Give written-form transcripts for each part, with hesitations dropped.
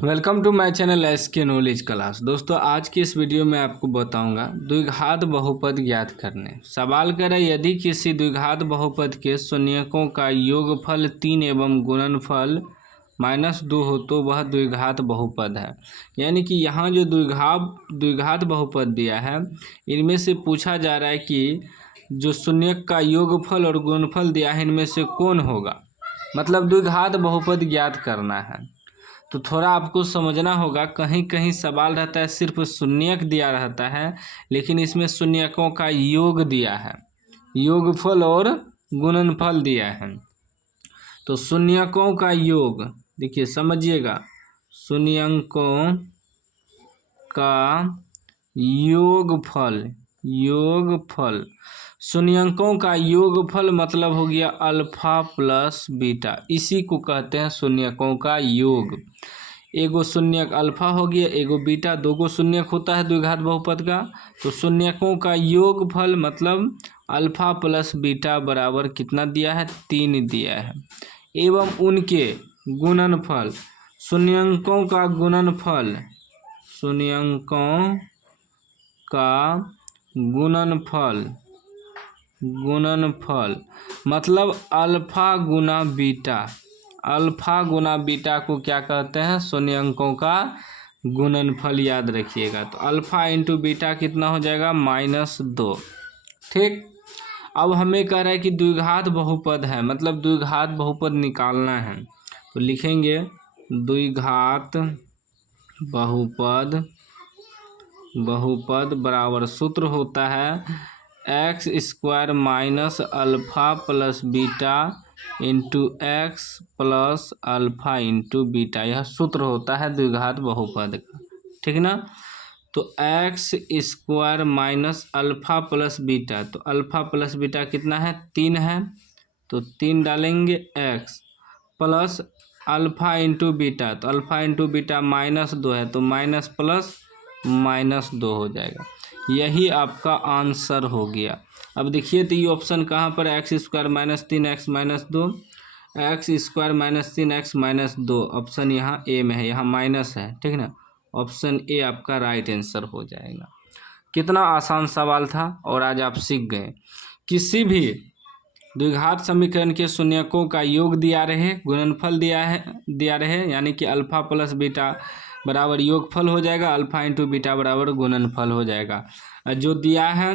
Welcome to my channel SK knowledge class. दोस्तों आज की इस वीडियो में आपको बताऊंगा द्विघात बहुपद ज्ञात करने। सवाल करें यदि किसी द्विघात बहुपद के शून्यकों का योगफल 3 एवं गुणनफल -2 हो तो वह द्विघात बहुपद है। यानी कि यहाँ जो द्विघात बहुपद दिया है इनमें से पूछा जा रहा है कि जो शून्यक का योगफल और गुणनफल दिया है इनमें से कौन होगा, मतलब द्विघात बहुपद ज्ञात करना है। तो थोड़ा आपको समझना होगा, कहीं कहीं सवाल रहता है सिर्फ शून्यक दिया रहता है लेकिन इसमें शून्यकों का योग दिया है, योगफल और गुणनफल दिया है। तो शून्यकों का योग देखिए समझिएगा, शून्यकों का योगफल शून्यकों का योगफल मतलब हो गया अल्फा प्लस बीटा, इसी को कहते हैं शून्यकों का योग। एगो शून्यक अल्फा हो गया, एगो बीटा, दो गो शून्यक होता है द्विघात बहुपद का। तो शून्यकों का योगफल मतलब अल्फा प्लस बीटा बराबर कितना दिया है, 3 दिया है। एवं उनके गुणनफल, शून्यकों का गुणनफल मतलब अल्फा गुना बीटा को क्या कहते हैं, शून्यकों का गुणनफल। याद रखिएगा। तो अल्फा इंटू बीटा कितना हो जाएगा, -2। ठीक। अब हमें कह रहा है कि द्विघात बहुपद है, मतलब द्विघात बहुपद निकालना है। तो लिखेंगे द्विघात बहुपद बराबर सूत्र होता है x² minus alpha plus beta into x plus alpha into beta. यह सूत्र होता है द्विघात बहुपद का। ठीक ना। तो x² minus alpha plus beta, तो अल्फा प्लस बीटा कितना है, 3 है। तो 3 डालेंगे, x plus alpha into beta, तो अल्फा इंटू बीटा -2 है, तो माइनस प्लस -2 हो जाएगा। यही आपका आंसर हो गया। अब देखिए तो ये ऑप्शन कहाँ पर है, x² - 3x - 2, x² - 3x - 2 option यहाँ ए में है, यहाँ माइनस है। ठीक ना। ऑप्शन ए आपका राइट आंसर हो जाएगा। कितना आसान सवाल था और आज आप सीख गए। किसी भी द्विघात समीकरण के शून्यकों का योग दिया रहे, गुणनफल दिया रहे, यानी कि अल्फा प्लस बीटा बराबर योगफल हो जाएगा, अल्फा इंटू बीटा बराबर गुणनफल हो जाएगा। जो दिया है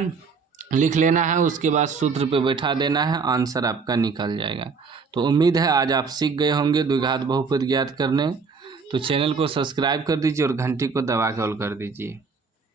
लिख लेना है, उसके बाद सूत्र पे बैठा देना है, आंसर आपका निकल जाएगा। तो उम्मीद है आज आप सीख गए होंगे द्विघात बहुपद ज्ञात करने। तो चैनल को सब्सक्राइब कर दीजिए और घंटी को दबा के ऑल कर दीजिए।